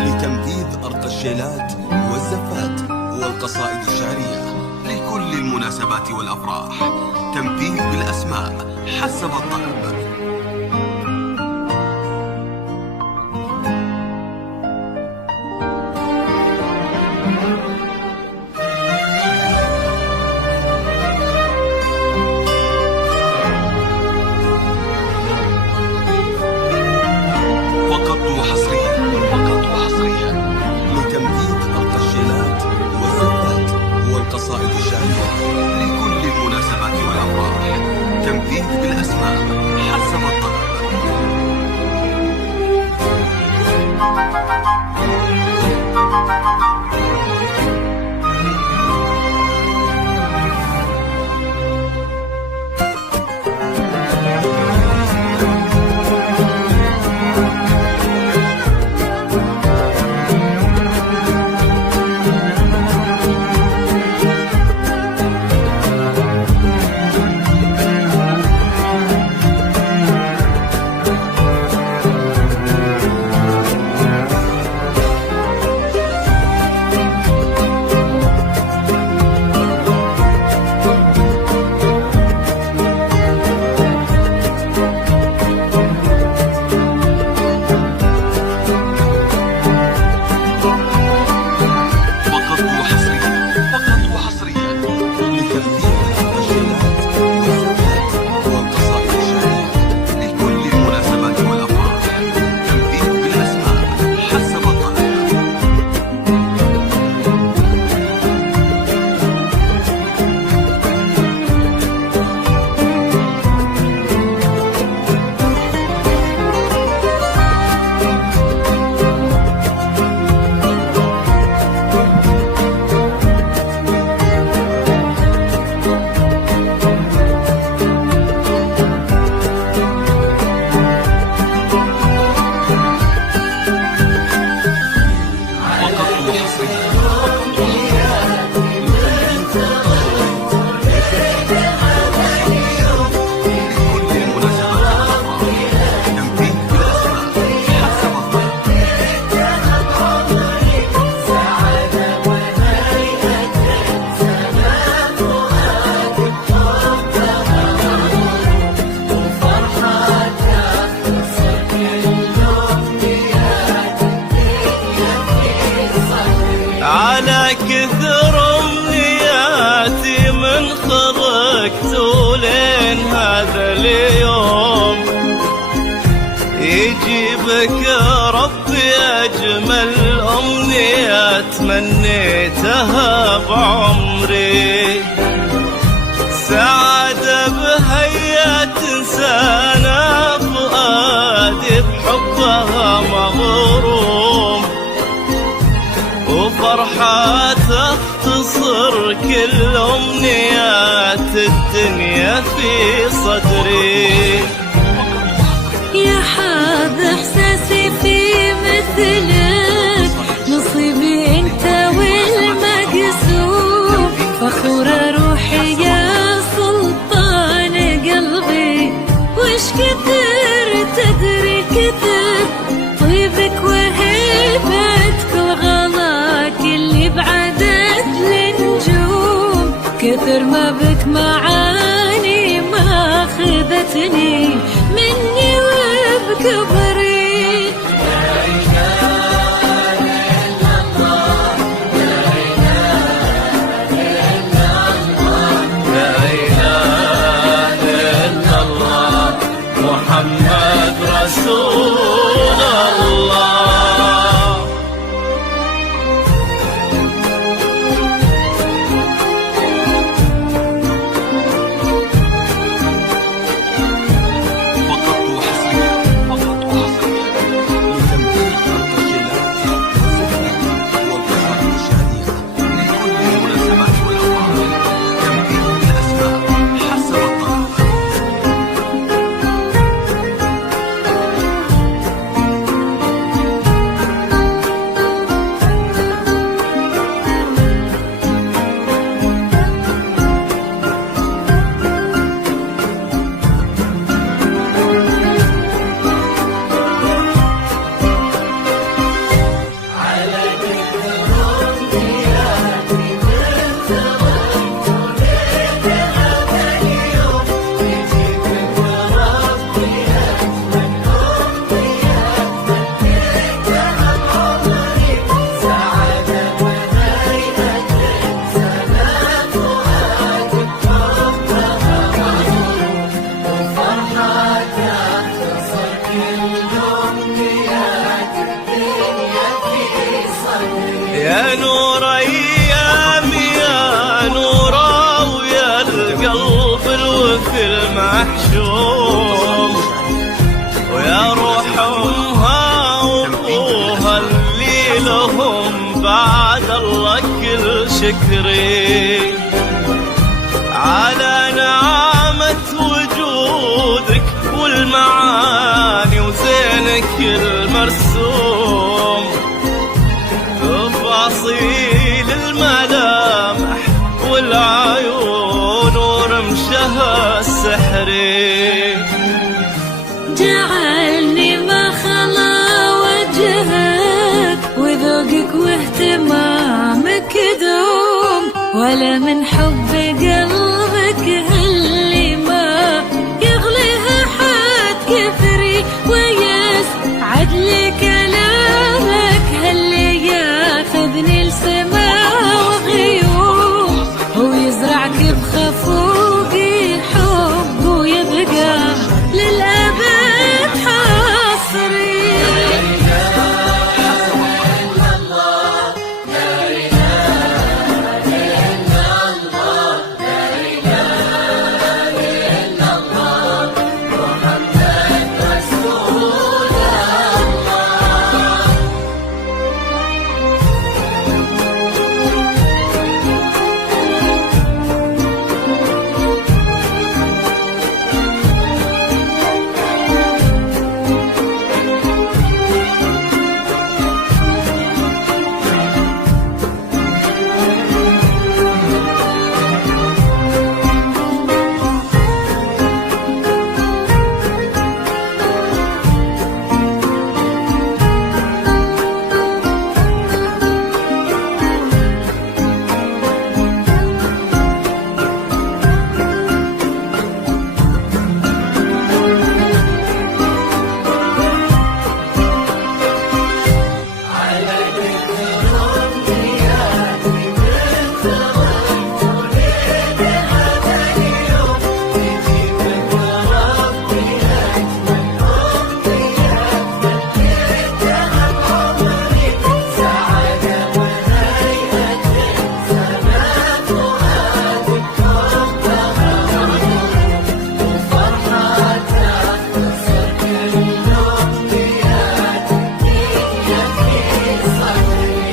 لتنفيذ أرق الشيلات والزفات والقصائد الشعرية لكل المناسبات والأفراح. تنفيذ بالأسماء حسب الطلب. فقط وحصريا لتنفيذ أرق الشيلات والزفات والقصائد الشعرية لكل المناسبات والأفراح. تنفيذ بالأسماء حسب الطلب. على كثر أمنياتي من خلقت ولين هذا اليوم يجيبك ربي أجمل أمنية تمنيتها بعمري. سعادة بهيا تنسانا فؤادي بحبها مغروم، وفرحة تختصر كل أمنيات الدنيا في صدري. يا حظ إحساسي في مثلك، نصيبي أنت والمقسوم، فخورة روحي يا سلطان قلبي، وش كثر تدري كثر طيبك وهيبتك وغلاك اللي بعدت للنجوم، كثر ما بك معاني ما خذتني مني وبكبري. يا نور ايامي يا نوره ويا القلب الوفي المحشوم، ويا روح امها وابوها اللي لهم بعد الله كل شكري على نعمة وجودك والمعاني وزينك المرسوم، تفاصيل الملامح والعيون ورمشها السحري، جعلني ما خلا وجهك وذوقك واهتمامك دوم، ولا من حب قلبك اللي ما يغليها حد كثري، ويسعد لي كلامك هاللي ياخذني لسما وغيوم، ويزرعك بخفوقي حب ويبقى للأبد حصري.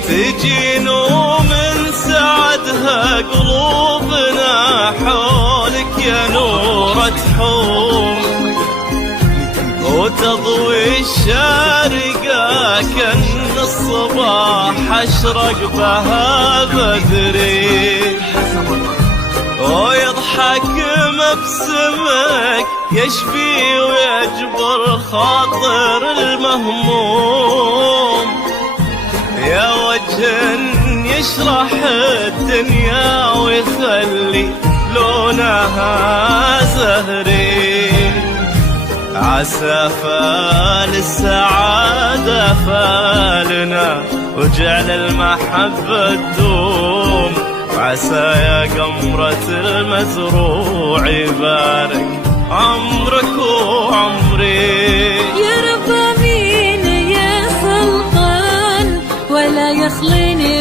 تجي نوم سعدها قلوبنا حولك يا نورة حوم، وتضوي الشارقة كأن الصباح أشرق بها بدري، ويضحك مبسمك يشفي ويجبر خاطر المهموم، يا وجه يشرح الدنيا ويخلي لونها زهري، عسى فال السعادة فالنا وجعل المحبة تدوم، عسى يا قمرة المزروع يبارك عمرك وعمري. يا رب امين يا سلطان ولا يخليني